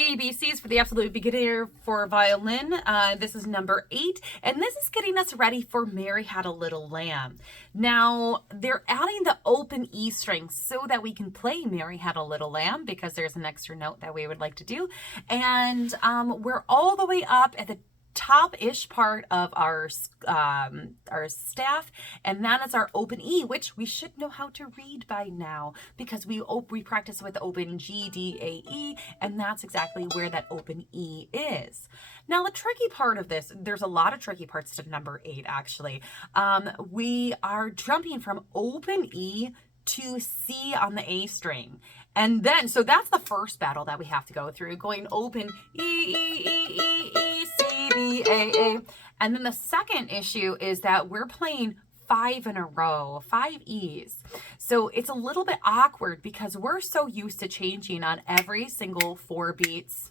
ABCs for the absolute beginner for violin. This is number 8, and this is getting us ready for Mary Had a Little Lamb. Now, they're adding the open E string so that we can play Mary Had a Little Lamb, because there's an extra note that we would like to do. And we're all the way up at the top-ish part of our staff, and that is our open E, which we should know how to read by now, because we practice with open G, D, A, E, and that's exactly where that open E is. Now, the tricky part of this, there's a lot of tricky parts to number 8, actually. We are jumping from open E to C on the A string. And then, so that's the first battle that we have to go through, going open E, E, E, E, E, C, B, A, A. And then the second issue is that we're playing 5 in a row, 5 E's. So it's a little bit awkward because we're so used to changing on every single 4 beats.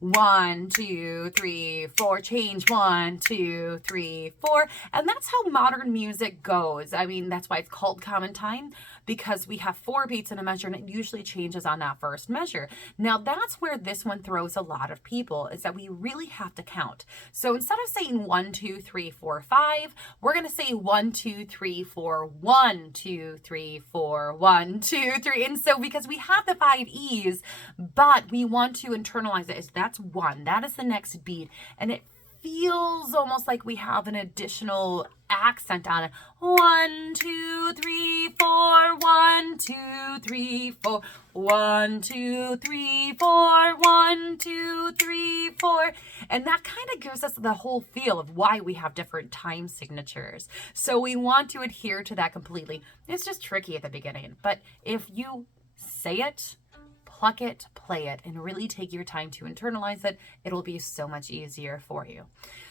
1, 2, 3, 4, change 1, 2, 3, 4. And that's how modern music goes. I mean, that's why it's called common time, because we have 4 beats in a measure and it usually changes on that first measure. Now, that's where this one throws a lot of people, is that we really have to count. So instead of saying 1, 2, 3, 4, 5, we're going to say 1, 2, 3, 4, 1, 2, 3, 4, 1, 2, 3. And so because we have the 5 E's, but we want to internalize it as that's 1. That is the next beat. And it feels almost like we have an additional accent on it. 1, 2, 3, 4, 1, 2, 3, 4, 1, 2, 3, 4, 1, 2, 3, 4. And that kind of gives us the whole feel of why we have different time signatures. So we want to adhere to that completely. It's just tricky at the beginning. But if you say it, pluck it, play it, and really take your time to internalize it, it'll be so much easier for you.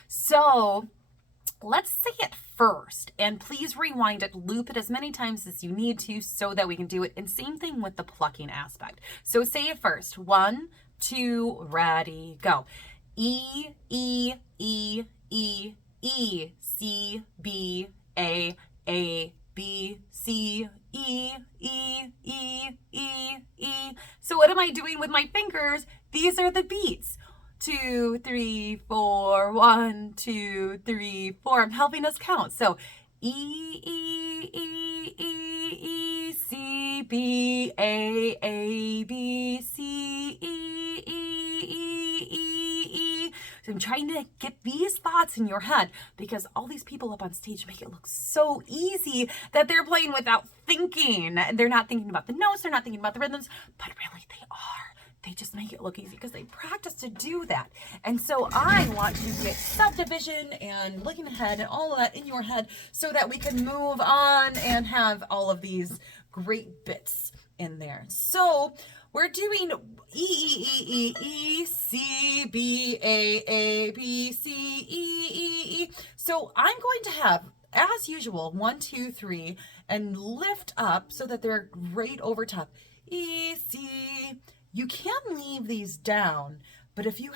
So let's say it first, and please rewind it, loop it as many times as you need to so that we can do it. And same thing with the plucking aspect. So say it first. 1, 2, ready, go. E, E, E, E, E, C, B, A, B, C, E, E, E, E, E. So what am I doing with my fingers? These are the beats. 2, 3, 4, 1, 2, 3, 4. I'm helping us count. So E, E, E, E, E, C, B, A, B, C, E, E, E, E, E. So I'm trying to get these thoughts in your head, because all these people up on stage make it look so easy that they're playing without thinking. They're not thinking about the notes, they're not thinking about the rhythms, but really they are. They just make it look easy because they practice to do that. And so I want to get subdivision and looking ahead and all of that in your head so that we can move on and have all of these great bits in there. So we're doing E, E, E, E, E, C, B, A, B, C, E, E, E. So I'm going to have, as usual, 1, 2, 3, and lift up so that they're right over top. E, C. You can leave these down, but if you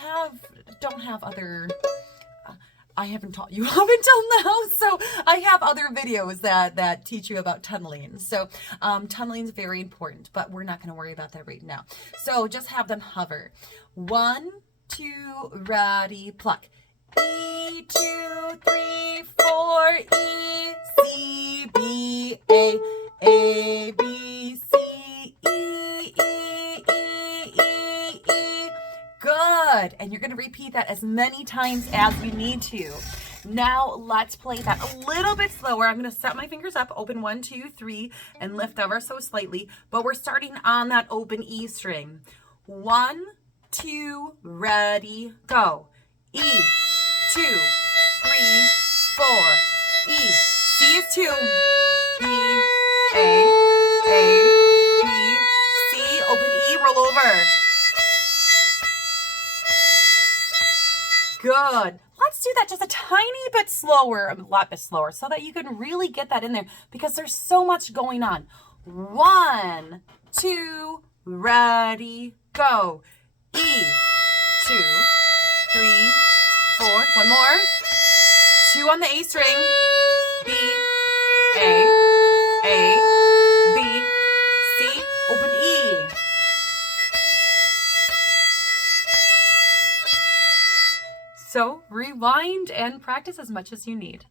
don't have other, I haven't taught you up until now, so I have other videos that teach you about tunneling. So tunneling is very important, but we're not going to worry about that right now. So just have them hover. 1, 2, ready, pluck. E, 2, 3, 4, E, C, B, A, B, C, E, E, E, E, E. Good. And you're going to repeat that as many times as you need to. Now let's play that a little bit slower. I'm going to set my fingers up, open 1, 2, 3, and lift ever so slightly. But we're starting on that open E string. 1, 2, ready, go. E, 2, 3, 4, E. C is 2. B, A, B, C. Open E, roll over. Good. Let's do that just a tiny bit slower, a lot bit slower, so that you can really get that in there, because there's so much going on. 1, 2, ready, go. E, 2, 3, 4. One more. 2 on the A string. B, A, B, C. Open E. So rewind and practice as much as you need.